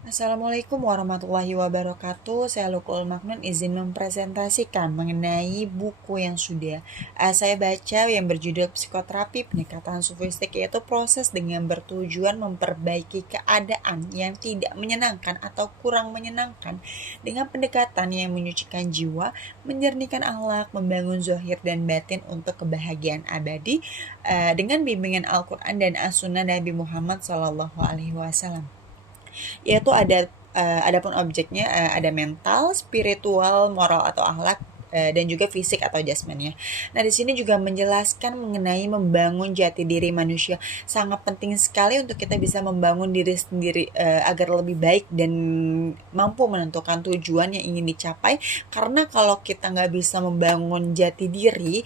Assalamualaikum warahmatullahi wabarakatuh. Saya Lukul Maknun izin mempresentasikan mengenai buku yang sudah saya baca yang berjudul Psikoterapi Pendekatan Sofistik, yaitu proses dengan bertujuan memperbaiki keadaan yang tidak menyenangkan atau kurang menyenangkan dengan pendekatan yang menyucikan jiwa, menjernihkan akhlak, membangun zahir dan batin untuk kebahagiaan abadi dengan bimbingan Al-Quran dan As-Sunnah Nabi Muhammad SAW, yaitu adapun objeknya ada mental, spiritual, moral atau akhlak, dan juga fisik atau jasmania. Nah, di sini juga menjelaskan mengenai membangun jati diri manusia. Sangat penting sekali untuk kita bisa membangun diri sendiri agar lebih baik dan mampu menentukan tujuan yang ingin dicapai. Karena kalau kita nggak bisa membangun jati diri,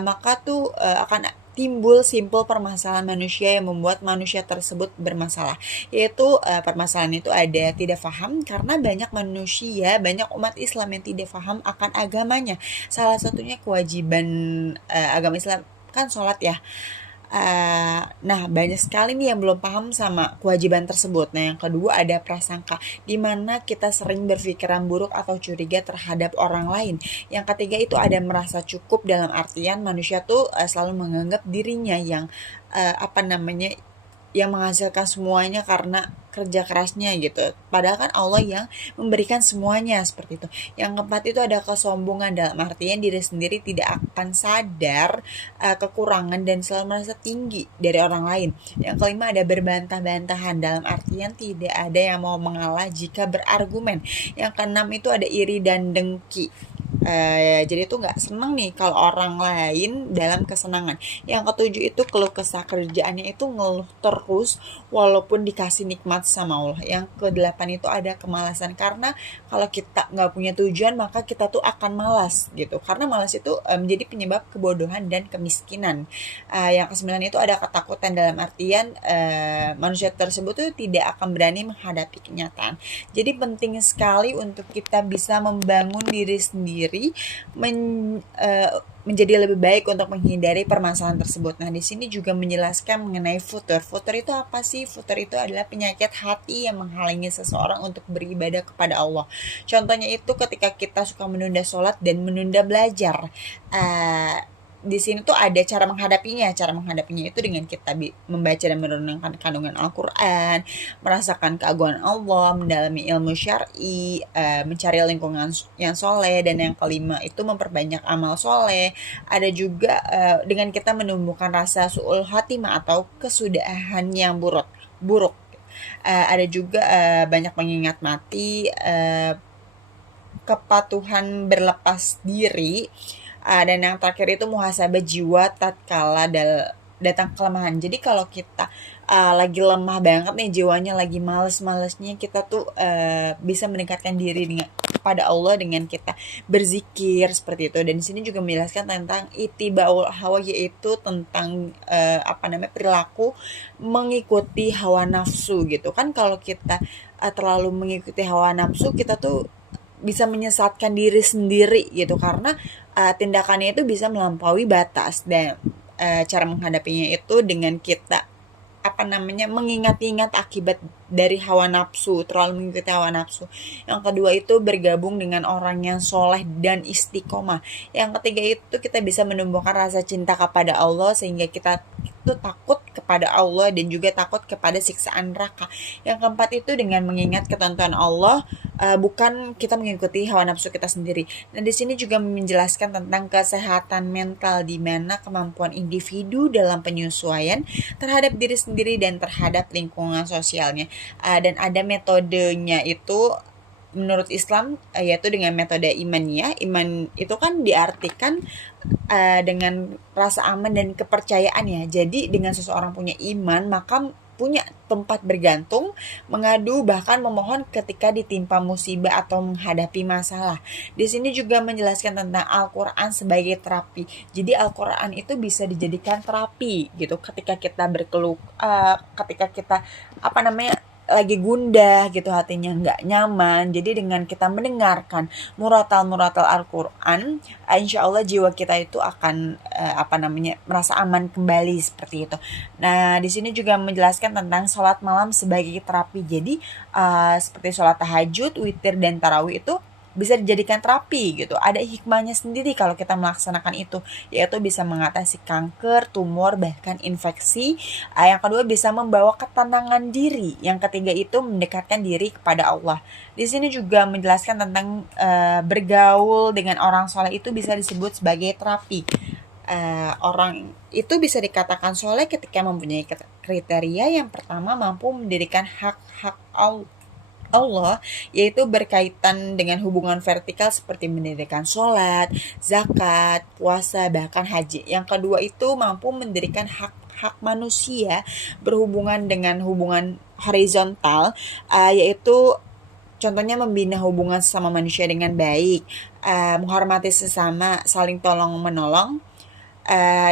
maka tuh akan timbul simpul permasalahan manusia yang membuat manusia tersebut bermasalah, yaitu permasalahan itu ada tidak paham, karena banyak manusia, banyak umat Islam yang tidak paham akan agamanya. Salah satunya kewajiban agama Islam kan sholat ya. Nah, banyak sekali nih yang belum paham sama kewajiban tersebut. Nah, yang kedua ada prasangka, di mana kita sering berpikiran buruk atau curiga terhadap orang lain. Yang ketiga itu ada merasa cukup, dalam artian manusia tuh selalu menganggap dirinya yang apa namanya yang menghasilkan semuanya karena kerja kerasnya gitu. Padahal kan Allah yang memberikan semuanya seperti itu. Yang keempat itu ada kesombongan, dalam artian diri sendiri tidak akan sadar kekurangan dan selalu merasa tinggi dari orang lain. Yang kelima ada berbantah-bantahan, dalam artian tidak ada yang mau mengalah jika berargumen. Yang keenam itu ada iri dan dengki. Jadi itu nggak senang nih kalau orang lain dalam kesenangan. Yang ketujuh itu keluh kesah, kerjaannya itu ngeluh terus walaupun dikasih nikmat sama Allah. Yang kedelapan itu ada kemalasan, karena kalau kita nggak punya tujuan maka kita tuh akan malas gitu. Karena malas itu menjadi penyebab kebodohan dan kemiskinan. Yang kesembilan itu ada ketakutan, dalam artian manusia tersebut tuh tidak akan berani menghadapi kenyataan. Jadi penting sekali untuk kita bisa membangun diri sendiri menjadi lebih baik untuk menghindari permasalahan tersebut. Nah, di sini juga menjelaskan mengenai futur. Futur itu apa sih? Futur itu adalah penyakit hati yang menghalangi seseorang untuk beribadah kepada Allah. Contohnya itu ketika kita suka menunda sholat dan menunda belajar. Di sini tuh ada cara menghadapinya. Cara menghadapinya itu dengan kita membaca dan merenungkan kandungan Al-Quran, merasakan keagungan Allah, mendalami ilmu syar'i, mencari lingkungan yang soleh, dan yang kelima itu memperbanyak amal soleh. Ada juga dengan kita menumbuhkan rasa su'ul hatimah atau kesudahan yang buruk. Ada juga banyak mengingat mati, kepatuhan berlepas diri, dan yang terakhir itu muhasabah jiwa tatkala datang kelemahan. Jadi kalau kita lagi lemah banget nih jiwanya, lagi males-malesnya, kita tuh bisa mendekatkan diri kepada Allah dengan kita berzikir seperti itu. Dan di sini juga menjelaskan tentang itibaul hawa, yaitu tentang perilaku mengikuti hawa nafsu gitu kan. Kalau kita terlalu mengikuti hawa nafsu, kita tuh bisa menyesatkan diri sendiri gitu, karena tindakannya itu bisa melampaui batas. Dan cara menghadapinya itu dengan kita mengingat-ingat akibat dari hawa nafsu, terlalu mengikuti hawa nafsu. Yang kedua itu bergabung dengan orang yang soleh dan istiqomah. Yang ketiga itu kita bisa menumbuhkan rasa cinta kepada Allah, sehingga kita itu takut kepada Allah dan juga takut kepada siksaan neraka. Yang keempat itu dengan mengingat ketentuan Allah, bukan kita mengikuti hawa nafsu kita sendiri. Nah, di sini juga menjelaskan tentang kesehatan mental, di mana kemampuan individu dalam penyesuaian terhadap diri sendiri dan terhadap lingkungan sosialnya. Dan ada metodenya itu menurut Islam, yaitu dengan metode imaniyah. Iman itu kan diartikan dengan rasa aman dan kepercayaan ya. Jadi dengan seseorang punya iman, maka punya tempat bergantung, mengadu, bahkan memohon ketika ditimpa musibah atau menghadapi masalah. Di sini juga menjelaskan tentang Al-Quran sebagai terapi. Jadi Al-Quran itu bisa dijadikan terapi gitu. Ketika kita berkeluh, ketika kita lagi gundah gitu, hatinya nggak nyaman. Jadi dengan kita mendengarkan muratal-muratal Al-Quran, insya Allah jiwa kita itu akan merasa aman kembali seperti itu. Nah, di sini juga menjelaskan tentang sholat malam sebagai terapi. Jadi seperti sholat tahajud, witir, dan tarawih itu bisa dijadikan terapi gitu. Ada hikmahnya sendiri kalau kita melaksanakan itu, yaitu bisa mengatasi kanker, tumor, bahkan infeksi. Yang kedua bisa membawa ketenangan diri. Yang ketiga itu mendekatkan diri kepada Allah. Di sini juga menjelaskan tentang bergaul dengan orang soleh itu bisa disebut sebagai terapi. Orang itu bisa dikatakan soleh ketika mempunyai kriteria. Yang pertama, mampu mendirikan hak-hak Allah, yaitu berkaitan dengan hubungan vertikal seperti mendirikan sholat, zakat, puasa, bahkan haji. Yang kedua itu mampu mendirikan hak-hak manusia berhubungan dengan hubungan horizontal, yaitu contohnya membina hubungan sesama manusia dengan baik, menghormati sesama, saling tolong-menolong,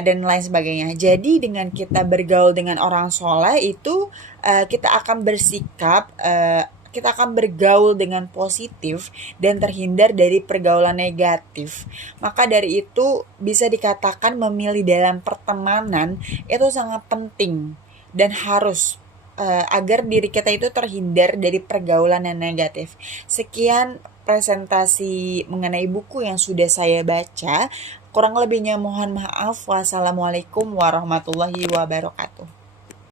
dan lain sebagainya. Jadi dengan kita bergaul dengan orang soleh itu kita akan bersikap, kita akan bergaul dengan positif dan terhindar dari pergaulan negatif. Maka dari itu bisa dikatakan memilih dalam pertemanan itu sangat penting dan harus agar diri kita itu terhindar dari pergaulan yang negatif. Sekian presentasi mengenai buku yang sudah saya baca. Kurang lebihnya mohon maaf. Wassalamualaikum warahmatullahi wabarakatuh.